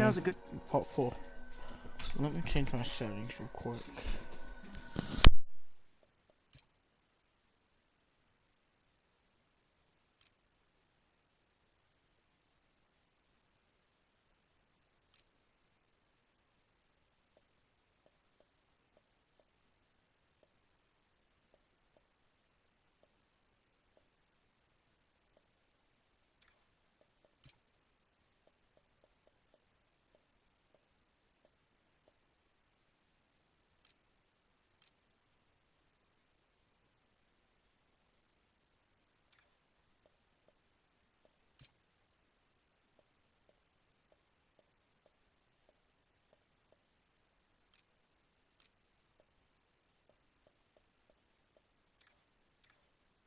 now's a good... Part 4. Let me change my settings real quick.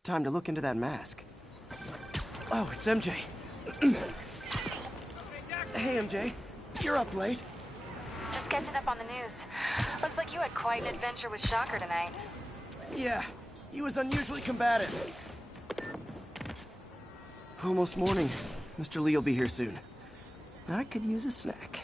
Time to look into that mask. Oh, it's MJ. Hey, MJ. You're up late. Just catching up on the news. Looks like you had quite an adventure with Shocker tonight. Yeah, he was unusually combative. Almost morning. Mr. Lee will be here soon. I could use a snack.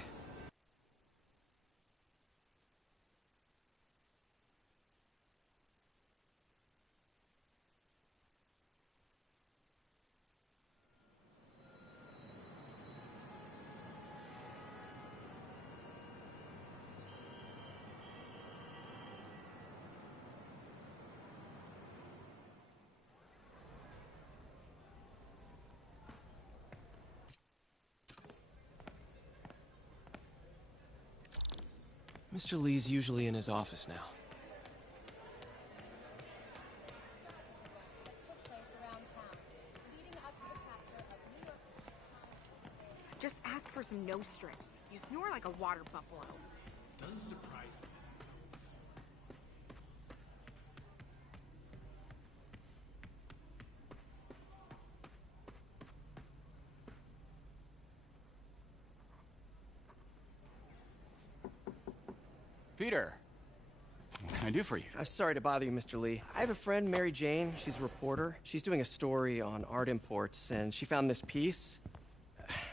Mr. Lee's usually in his office now. Just ask for some nose strips. You snore like a water buffalo. Doesn't surprise me. Peter, what can I do for you? I'm sorry to bother you, Mr. Lee. I have a friend, Mary Jane. She's a reporter. She's doing a story on art imports, and she found this piece.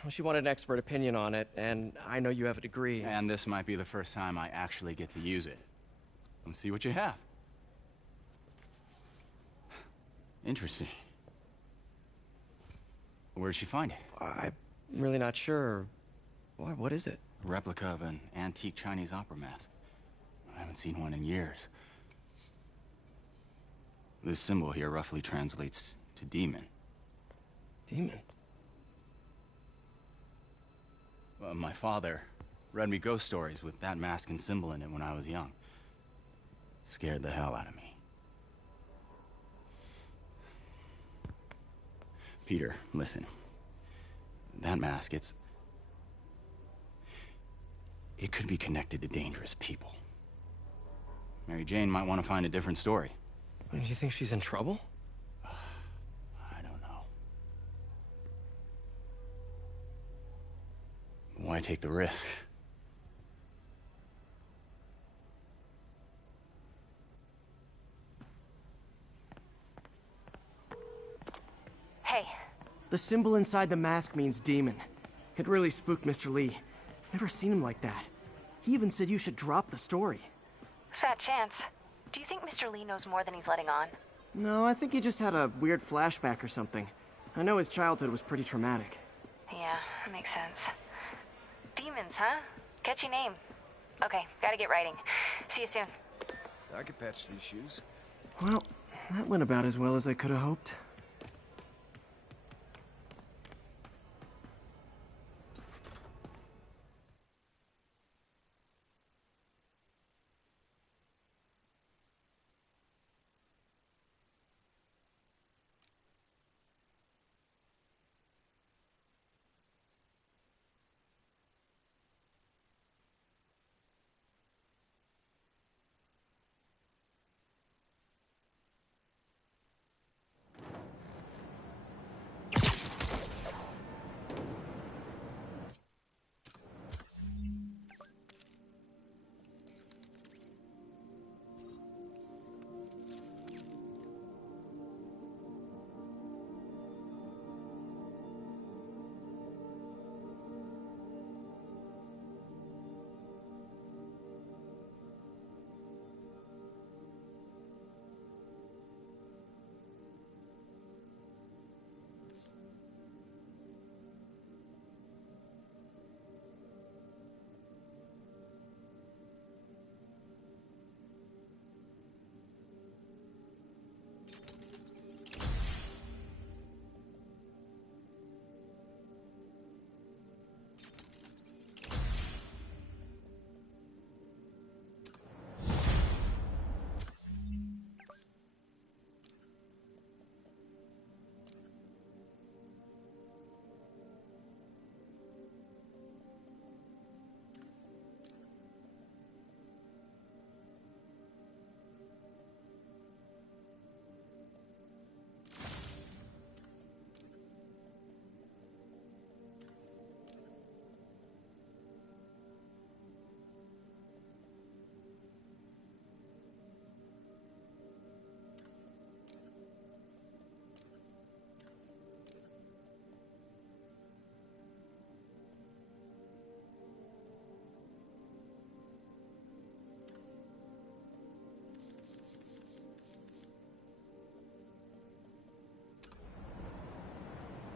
Well, she wanted an expert opinion on it, and I know you have a degree. And this might be the first time I actually get to use it. Let's see what you have. Interesting. Where did she find it? I'm really not sure. Why, what is it? A replica of an antique Chinese opera mask. I haven't seen one in years. This symbol here roughly translates to demon. Demon? My father read me ghost stories with that mask and symbol in it when I was young. Scared the hell out of me. Peter, listen. That mask, it could be connected to dangerous people. Mary Jane might want to find a different story. Do you think she's in trouble? I don't know. Why take the risk? Hey, The symbol inside the mask means demon. It really spooked Mr. Lee. Never seen him like that. He even said you should drop the story. fat chance. Do you think Mr. Lee knows more than he's letting on? No, I think he just had a weird flashback or something. I know his childhood was pretty traumatic. Yeah, makes sense. Demons, huh? Catchy name. Okay, gotta get writing. See you soon. I could patch these shoes. Well, that went about as well as I could have hoped.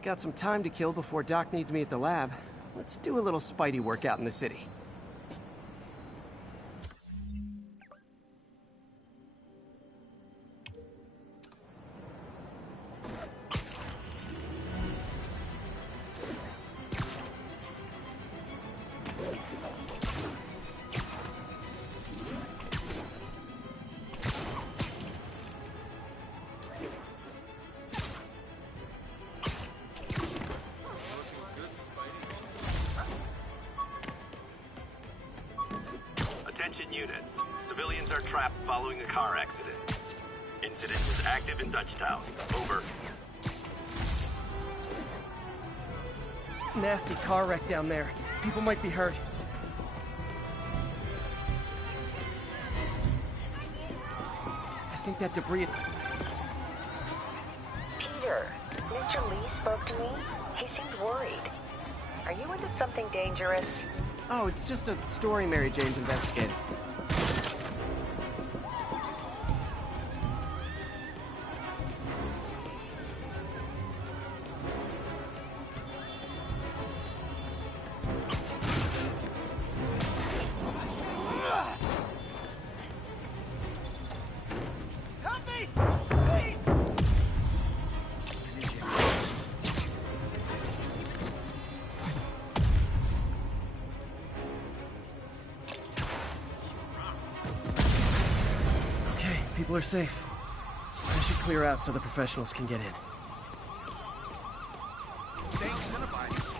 Got some time to kill before Doc needs me at the lab. Let's do a little Spidey workout in the city. Attention unit. Civilians are trapped following a car accident. Incident is active in Dutchtown. Over. Nasty car wreck down there. People might be hurt. I think that debris... Peter, Mr. Lee spoke to me. He seemed worried. Are you into something dangerous? Oh, it's just a story Mary Jane's investigating. Help me! Please! Okay, people are safe. I should clear out so the professionals can get in. Stay incentivized.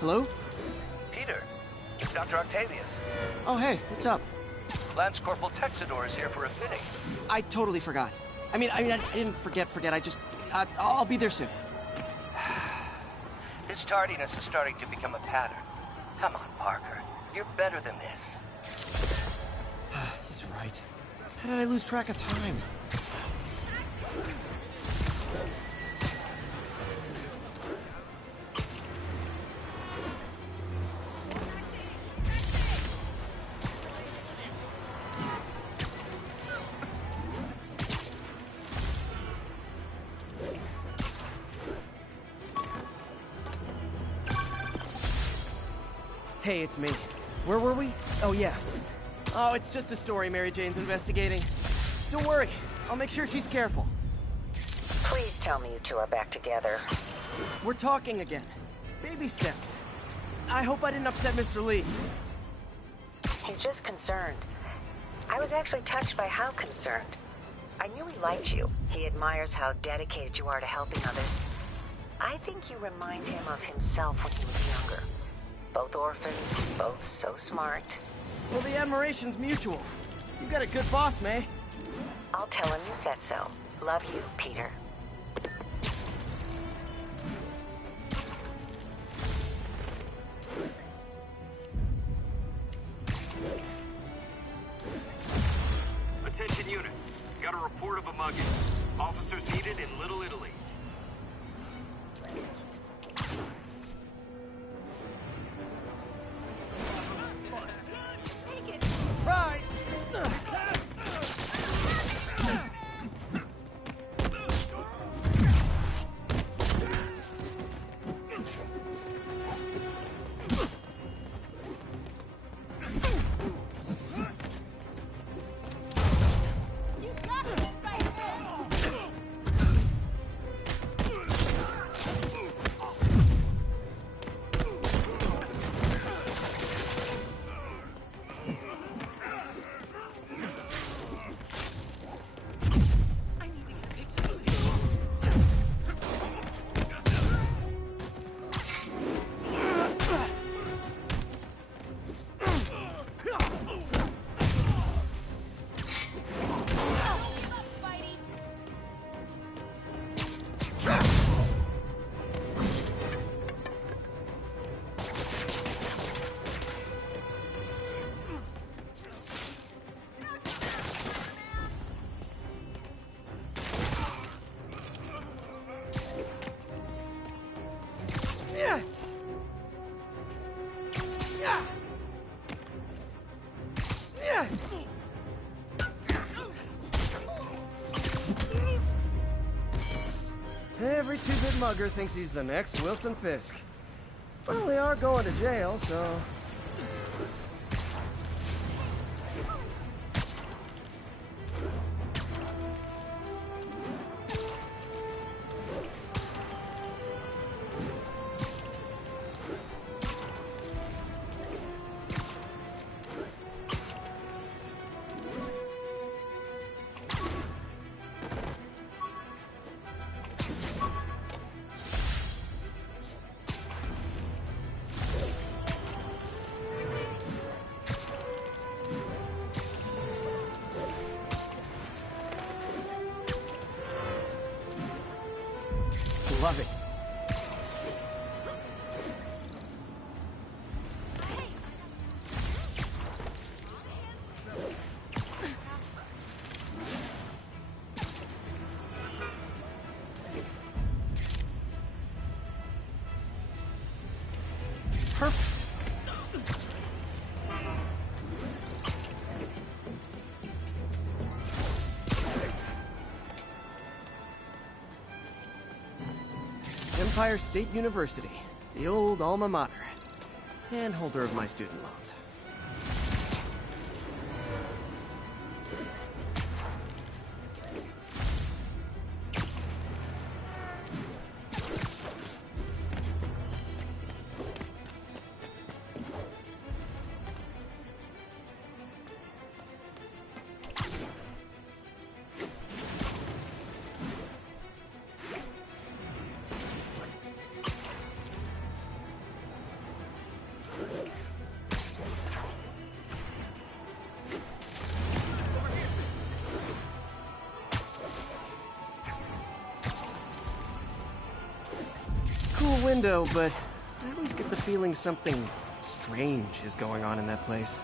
Hello? Peter, it's Dr. Octavius. Oh, hey, what's up? Lance Corporal Texador is here for a fitting. I totally forgot. I didn't forget. I just... I'll be there soon. His tardiness is starting to become a pattern. Come on, Parker. You're better than this. He's right. How did I lose track of time? Hey, it's me. Where were we? Oh, yeah. Oh, it's just a story Mary Jane's investigating. Don't worry. I'll make sure she's careful. Please tell me you two are back together. We're talking again. Baby steps. I hope I didn't upset Mr. Lee. He's just concerned. I was actually touched by how concerned. I knew he liked you. He admires how dedicated you are to helping others. I think you remind him of himself when he was younger. Both orphans, both so smart. Well, the admiration's mutual. You got a good boss, May. I'll tell him you said so. Love you, Peter. Attention unit. Got a report of a mugging. Officers needed in Little Italy. Rise! Every two-bit mugger thinks he's the next Wilson Fisk. Well, they are going to jail, so... Love it. Perfect. Empire State University, the old alma mater, and holder of my student loans. Cool window, but I always get the feeling something strange is going on in that place.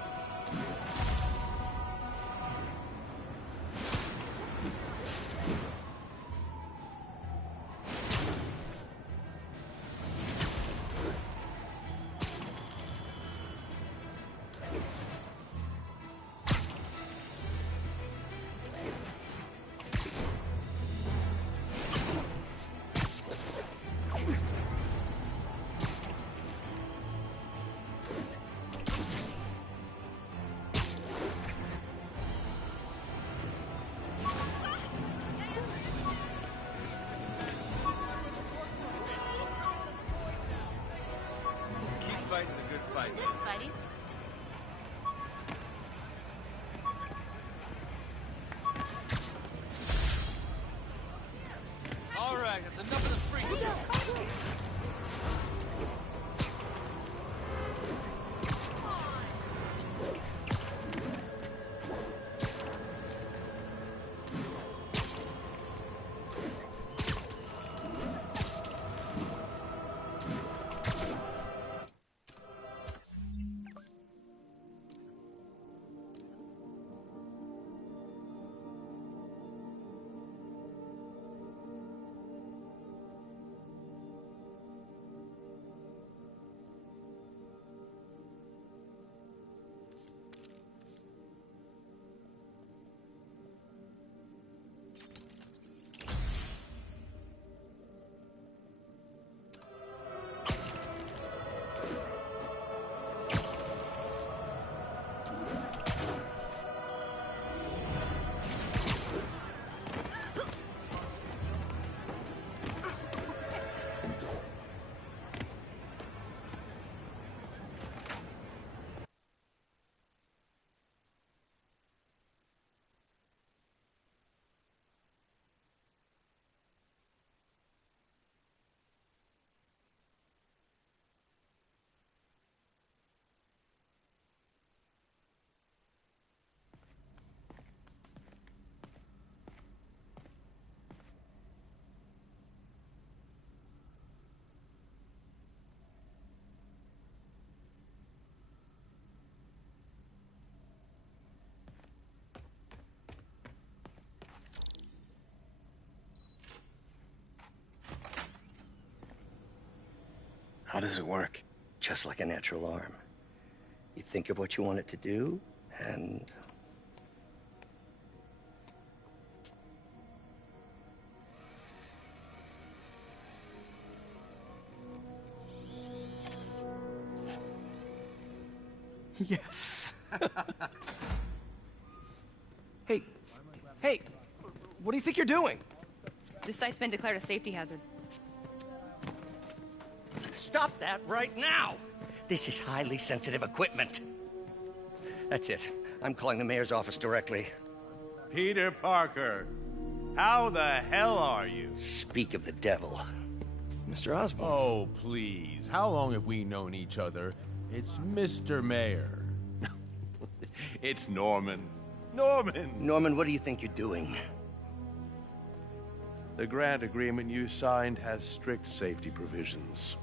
Keep fighting the good fight. Thanks, buddy. All right, that's enough of the freak show. How does it work? Just like a natural arm. think of what you want it to do, and... Yes. Hey, what do you think you're doing? This site's been declared a safety hazard. Stop that right now! This is highly sensitive equipment. That's it. I'm calling the mayor's office directly. Peter Parker, how the hell are you? Speak of the devil. Mr. Osborn. Oh, please. How long have we known each other? It's Mr. Mayor. It's Norman. Norman, what do you think you're doing? The grant agreement you signed has strict safety provisions.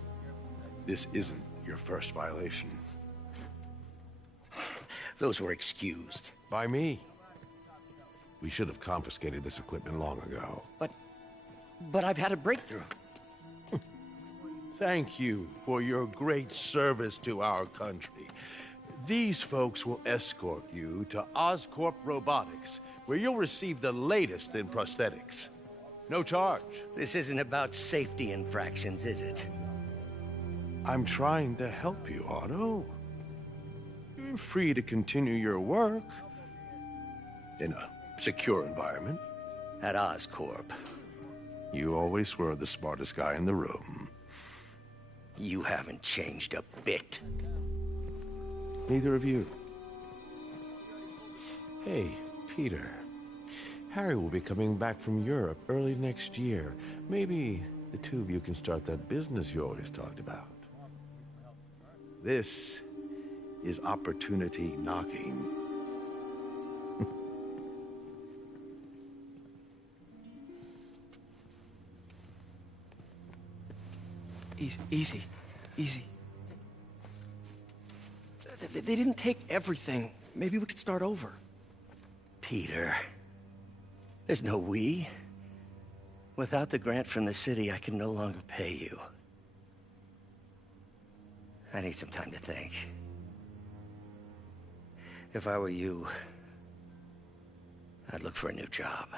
This isn't your first violation. Those were excused. By me. We should have confiscated this equipment long ago. But I've had a breakthrough. Thank you for your great service to our country. These folks will escort you to Oscorp Robotics, where you'll receive the latest in prosthetics. No charge. This isn't about safety infractions, is it? I'm trying to help you, Otto. You're free to continue your work in a secure environment. At Oscorp. You always were the smartest guy in the room. You haven't changed a bit. Neither of you. Hey, Peter. Harry will be coming back from Europe early next year. Maybe the two of you can start that business you always talked about. This is opportunity knocking. Easy. They didn't take everything. Maybe we could start over. Peter, there's no we. Without the grant from the city, I can no longer pay you. I need some time to think. If I were you, I'd look for a new job.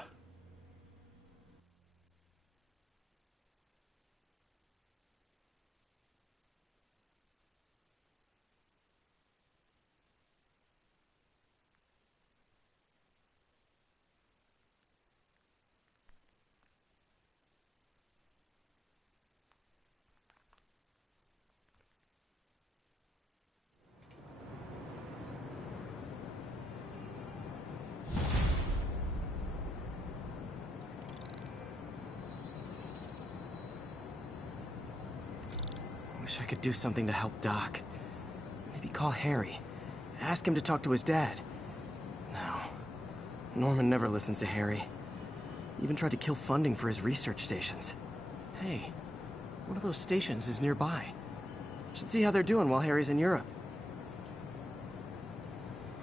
Wish I could do something to help Doc. Maybe call Harry. Ask him to talk to his dad. No. Norman never listens to Harry. He even tried to kill funding for his research stations. Hey, one of those stations is nearby. Should see how they're doing while Harry's in Europe.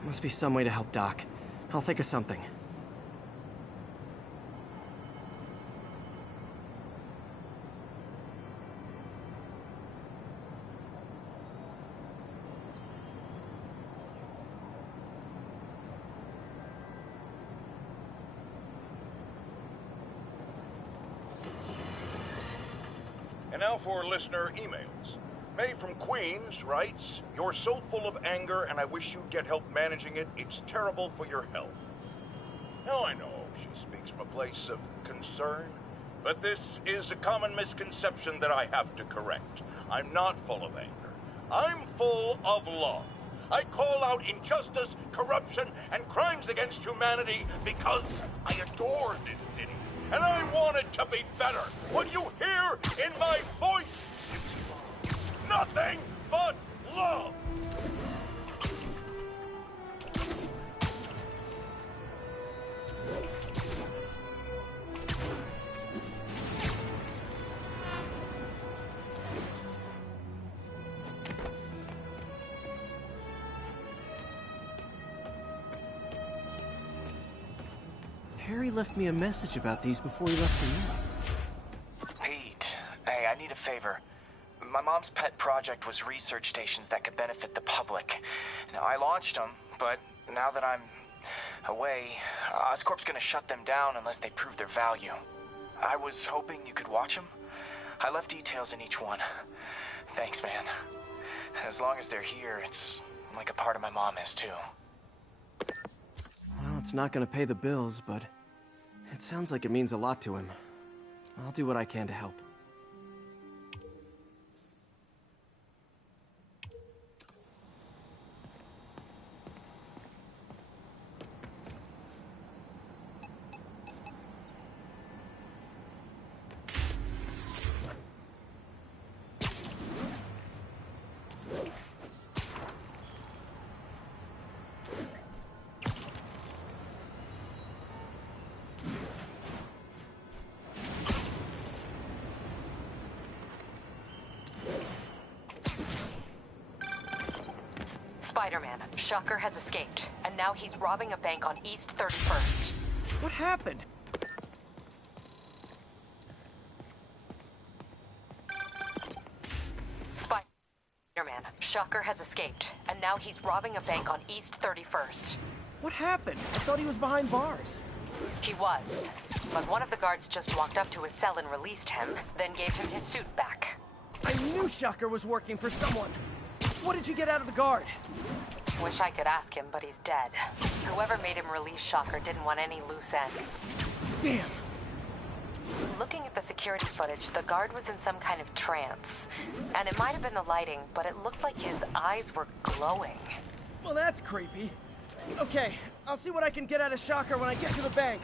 Must be some way to help Doc. I'll think of something. And now for listener emails. May from Queens writes, "You're so full of anger and I wish you'd get help managing it. It's terrible for your health." Now I know she speaks from a place of concern, but this is a common misconception that I have to correct. I'm not full of anger. I'm full of love. I call out injustice, corruption, and crimes against humanity because I adore this city. And I want it to be better. What you hear in my voice is nothing but love. Harry left me a message about these before he left for Europe. Pete, hey, I need a favor. My mom's pet project was research stations that could benefit the public. Now, watched them, but now that I'm away, Oscorp's gonna shut them down unless they prove their value. I was hoping you could watch them. I left details in each one. Thanks, man. As long as they're here, it's like a part of my mom is, too. Well, it's not gonna pay the bills, but it sounds like it means a lot to him. I'll do what I can to help. Spider-Man, Shocker has escaped, and now he's robbing a bank on East 31st. What happened? Spider-Man, Shocker has escaped, and now he's robbing a bank on East 31st. What happened? I thought he was behind bars. He was, but one of the guards just walked up to his cell and released him, then gave him his suit back. I knew Shocker was working for someone. What did you get out of the guard? Wish I could ask him, but he's dead. Whoever made him release Shocker didn't want any loose ends. Damn. Looking at the security footage, the guard was in some kind of trance. And it might have been the lighting, but it looked like his eyes were glowing. Well, that's creepy. Okay, I'll see what I can get out of Shocker when I get to the bank.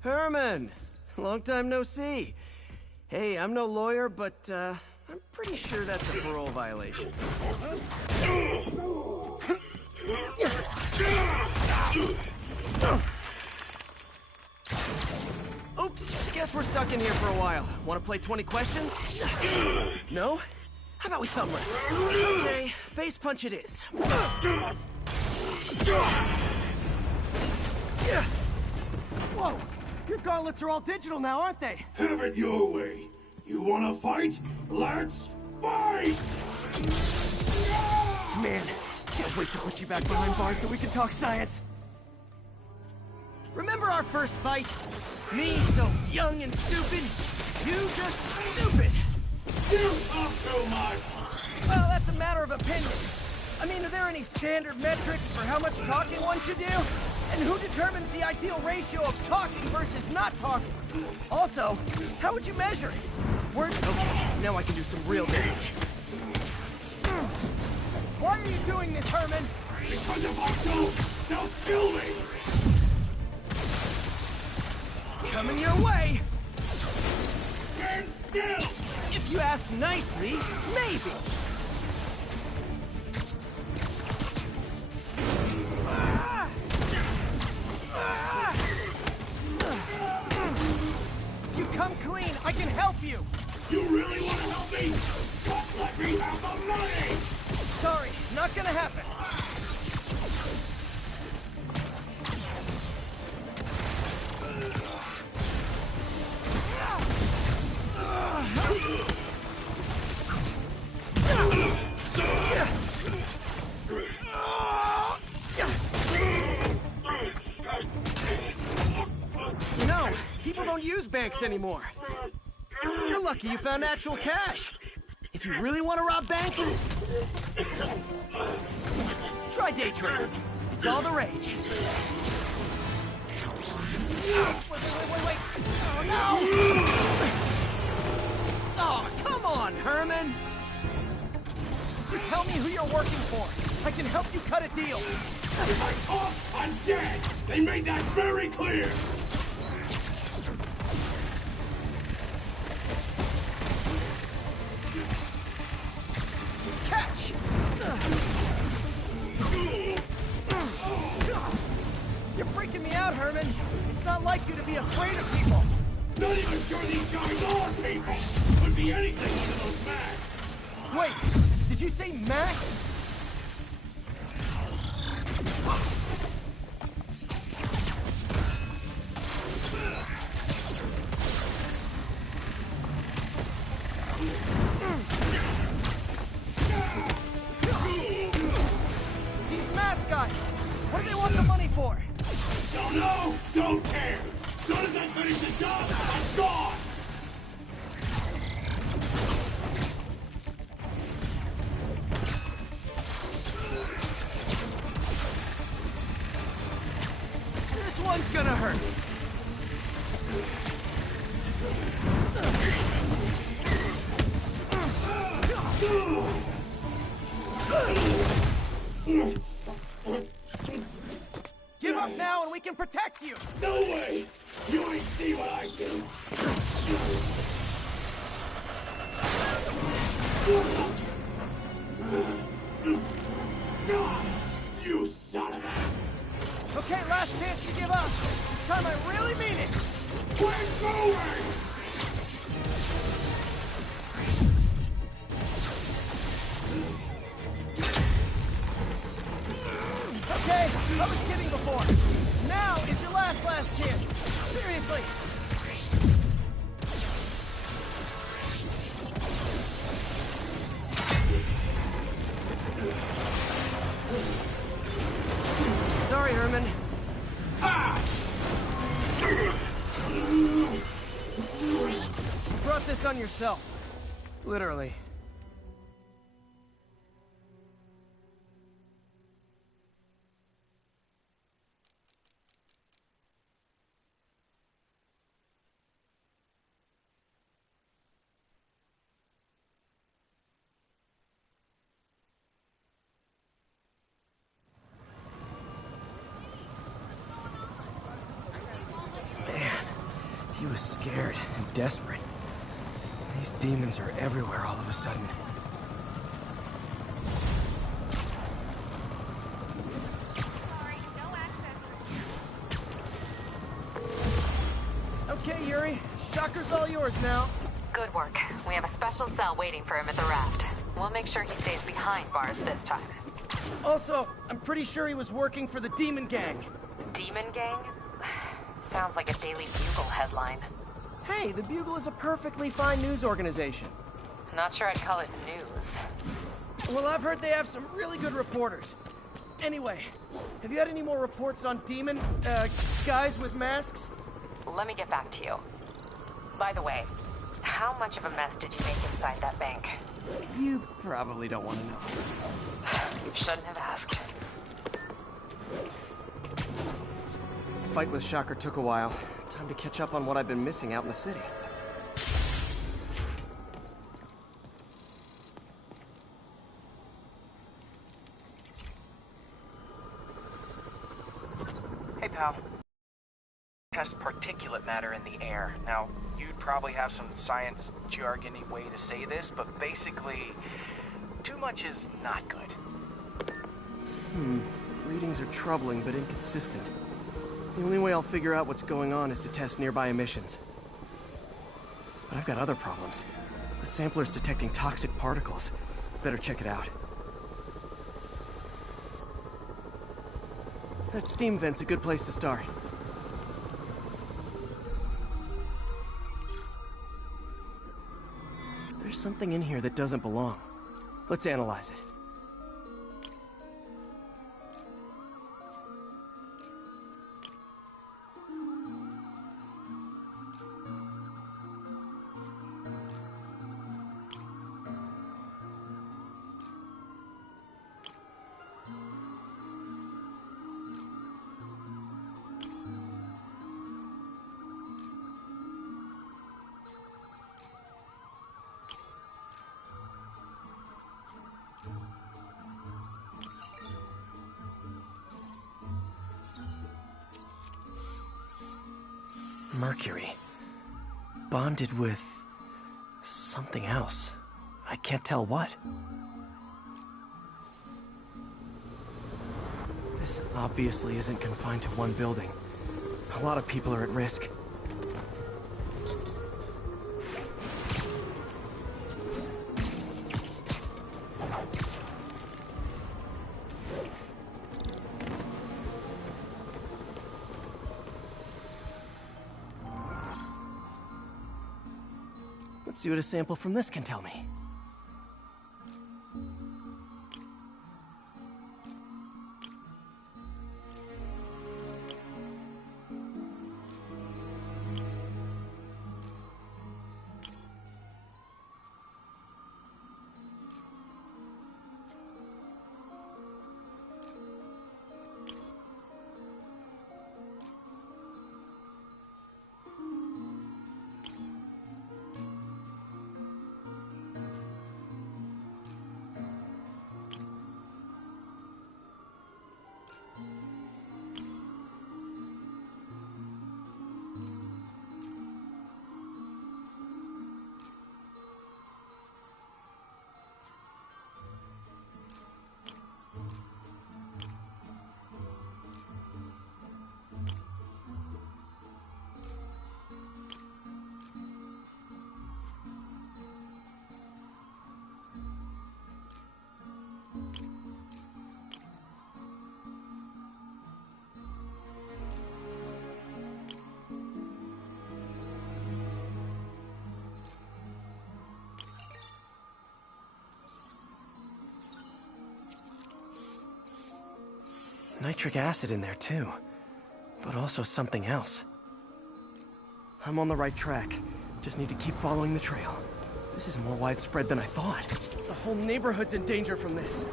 Herman! Long time no see. Hey, I'm no lawyer, but I'm pretty sure that's a parole violation. Oops, guess we're stuck in here for a while. Want to play 20 questions? No? How about we thumb wrestle? Okay, face punch it is. Whoa! Your gauntlets are all digital now, aren't they? Have it your way. You wanna fight? Let's fight! Man, can't wait to put you back behind bars so we can talk science. Remember our first fight? Me so young and stupid, you just stupid. You talk too much! Well, that's a matter of opinion. I mean, are there any standard metrics for how much talking one should do? And who determines the ideal ratio of talking versus not talking? Also, how would you measure it? Okay, now I can do some real damage. Why are you doing this, Herman? Because if I don't, they'll kill me! Coming your way! Stand still! If you ask nicely, maybe! You come clean, I can help you! You really want to help me? Don't let me have the money! Sorry, not gonna happen. You know, people don't use banks anymore. You're lucky you found actual cash. If you really want to rob banks, try day trading. It's all the rage. Wait. Oh, no! Oh, come on, Herman! You tell me who you're working for. I can help you cut a deal. If I talk, I'm dead! They made that very clear! Catch! You're freaking me out, Herman. It's not like you to be afraid of people. Not even sure these guys are people! Could be anything under those masks! Wait, did you say Max? These mask guys, what do they want the money for? Don't know! Don't care! As soon as I finish the job, I'm gone! This one's gonna hurt. Give up now and we can protect you! No way! You ain't see what I do! You son of a... Okay, last chance to give up. This time I really mean it. We're going! Okay, I was kidding before. Now is your last chance. Seriously. Sorry, Herman. You brought this on yourself. Literally. He was scared and desperate. These demons are everywhere all of a sudden. Okay, Yuri. Shocker's all yours now. Good work. We have a special cell waiting for him at the raft. We'll make sure he stays behind bars this time. Also, I'm pretty sure he was working for the Demon Gang. Demon Gang? Sounds like a Daily Bugle headline. Hey, the Bugle is a perfectly fine news organization. Not sure I'd call it news. Well, I've heard they have some really good reporters. Anyway, have you had any more reports on demon, guys with masks? Let me get back to you. By the way, how much of a mess did you make inside that bank? You probably don't want to know. Shouldn't have asked. The fight with Shocker took a while. Time to catch up on what I've been missing out in the city. Hey, pal. Test particulate matter in the air. Now, you'd probably have some science jargony way to say this, but basically, too much is not good. Readings are troubling but inconsistent. The only way I'll figure out what's going on is to test nearby emissions. But I've got other problems. The sampler's detecting toxic particles. Better check it out. That steam vent's a good place to start. There's something in here that doesn't belong. Let's analyze it. Mercury. Bonded with... something else. I can't tell what. This obviously isn't confined to one building. A lot of people are at risk. Let's see what a sample from this can tell me. Nitric acid in there too, but also something else. I'm on the right track. Just need to keep following the trail. This is more widespread than I thought. The whole neighborhood's in danger from this.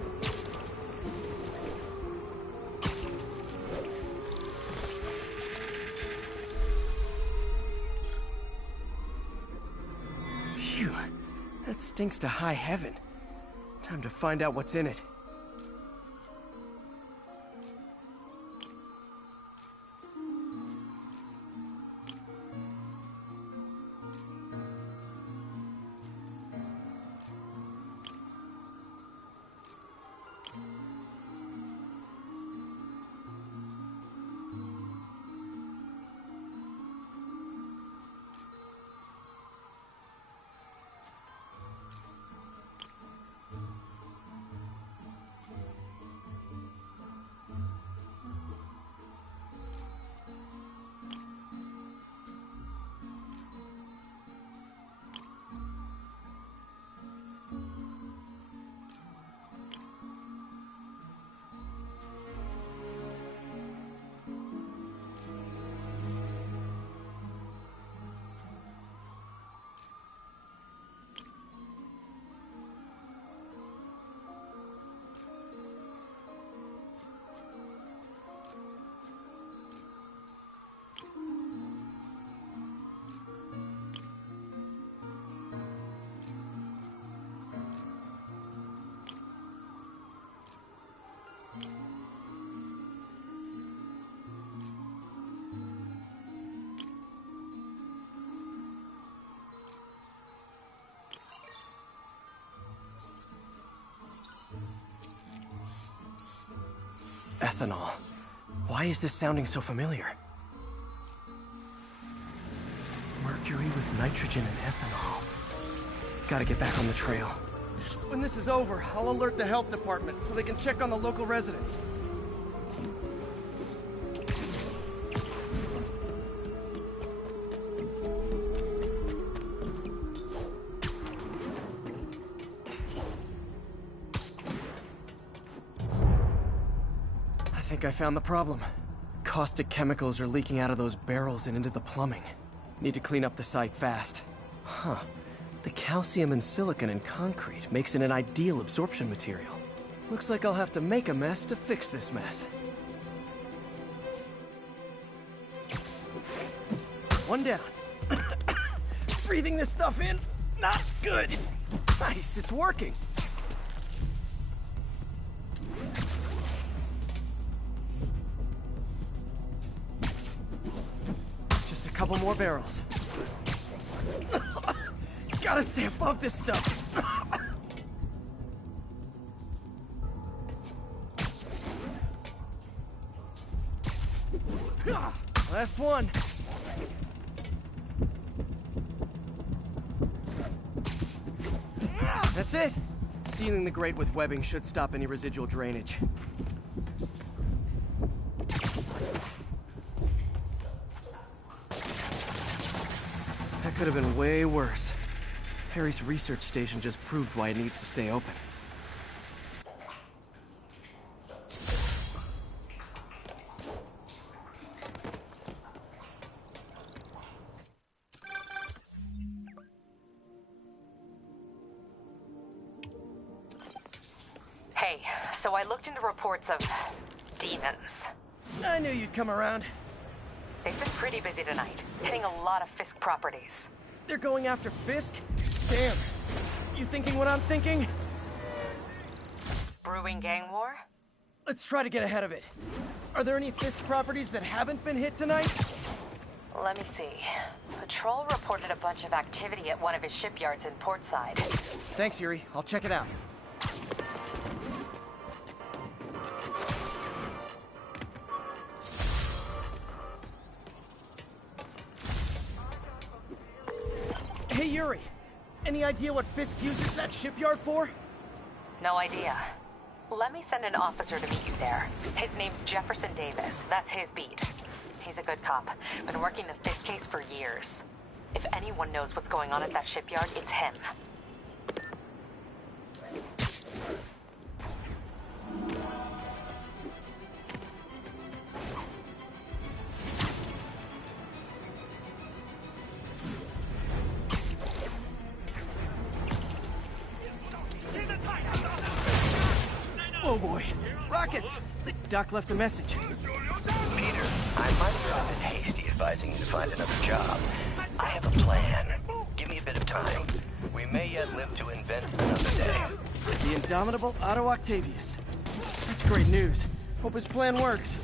Phew, that stinks to high heaven. Time to find out what's in it. Ethanol. Why is this sounding so familiar? Mercury with nitrogen and ethanol. Gotta get back on the trail. When this is over, I'll alert the health department so they can check on the local residents. I found the problem. Caustic chemicals are leaking out of those barrels and into the plumbing. Need to clean up the site fast. Huh. The calcium and silicon in concrete makes it an ideal absorption material. Looks like I'll have to make a mess to fix this mess. One down. Breathing this stuff in, not good. Nice, it's working. couple more barrels. Gotta stay above this stuff. Last one. That's it. Sealing the grate with webbing should stop any residual drainage. That could have been way worse. Harry's research station just proved why it needs to stay open. Hey, so I looked into reports of demons. I knew you'd come around. They've been pretty busy tonight, hitting a lot of Fisk properties. They're going after Fisk? Damn. You thinking what I'm thinking? Brewing gang war? Let's try to get ahead of it. Are there any Fisk properties that haven't been hit tonight? Let me see. Patrol reported a bunch of activity at one of his shipyards in Portside. Thanks, Yuri. I'll check it out. Hey, Yuri. Any idea what Fisk uses that shipyard for? No idea. Let me send an officer to meet you there. His name's Jefferson Davis. That's his beat. He's a good cop. Been working the Fisk case for years. If anyone knows what's going on at that shipyard, it's him. Oh boy, rockets! Doc left a message. Peter, I might have been hasty advising you to find another job. I have a plan. Give me a bit of time. We may yet live to invent another day. The indomitable Otto Octavius. That's great news. Hope his plan works.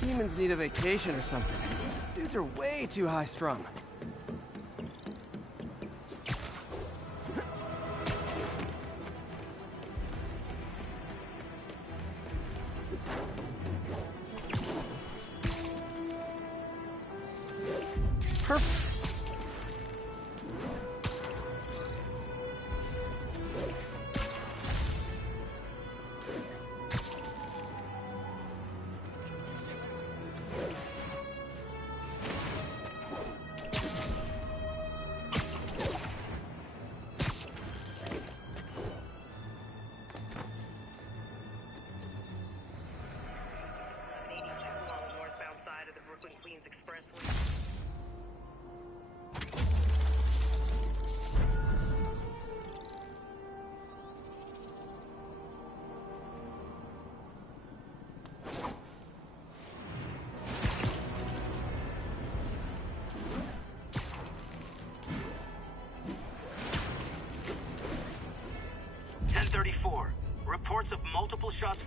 Demons need a vacation or something. Dudes are way too high-strung. Perfect.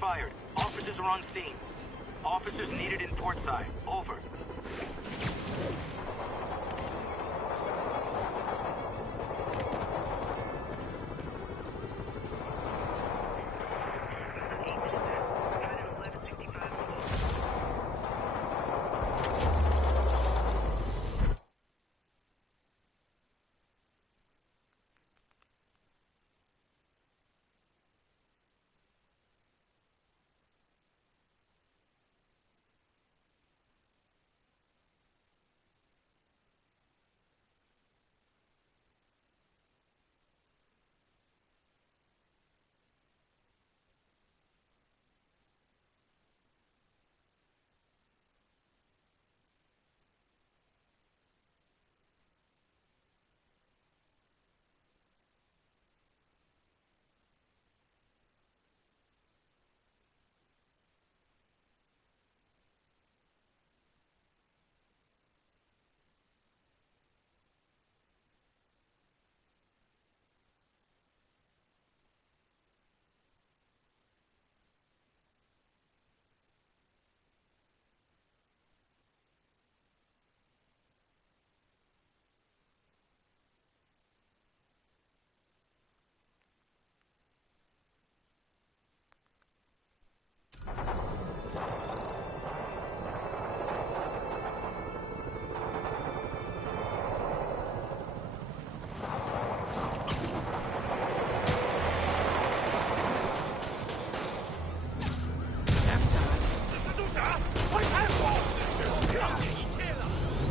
fired. Officers are on scene. Officers needed in portside. Over.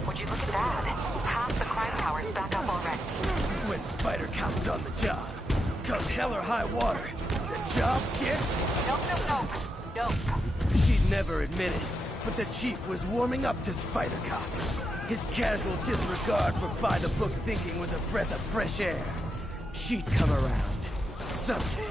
Would you look at that? Half the crime tower's back up already. When Spider Cop's on the job, come hell or high water, the job gets... Nope. She'd never admit it, but the chief was warming up to Spider Cop. His casual disregard for by-the-book thinking was a breath of fresh air. She'd come around. Someday.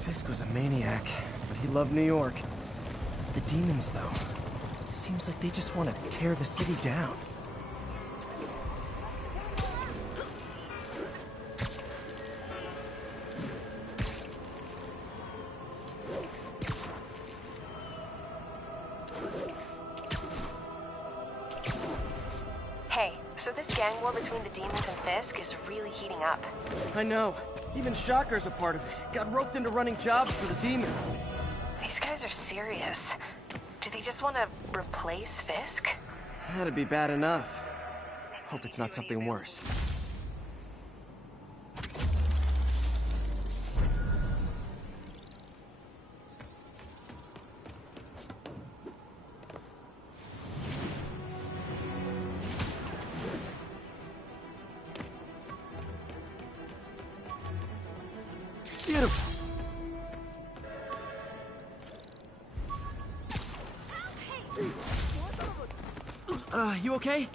Fisk was a maniac, but he loved New York. The demons, though, seems like they just want to tear the city down. Hey, so this gang war between the demons and Fisk is really heating up. I know. Even Shocker's a part of it. Got roped into running jobs for the demons. These guys are serious. Do they just want to replace Fisk? That'd be bad enough. Hope it's not something worse. You okay?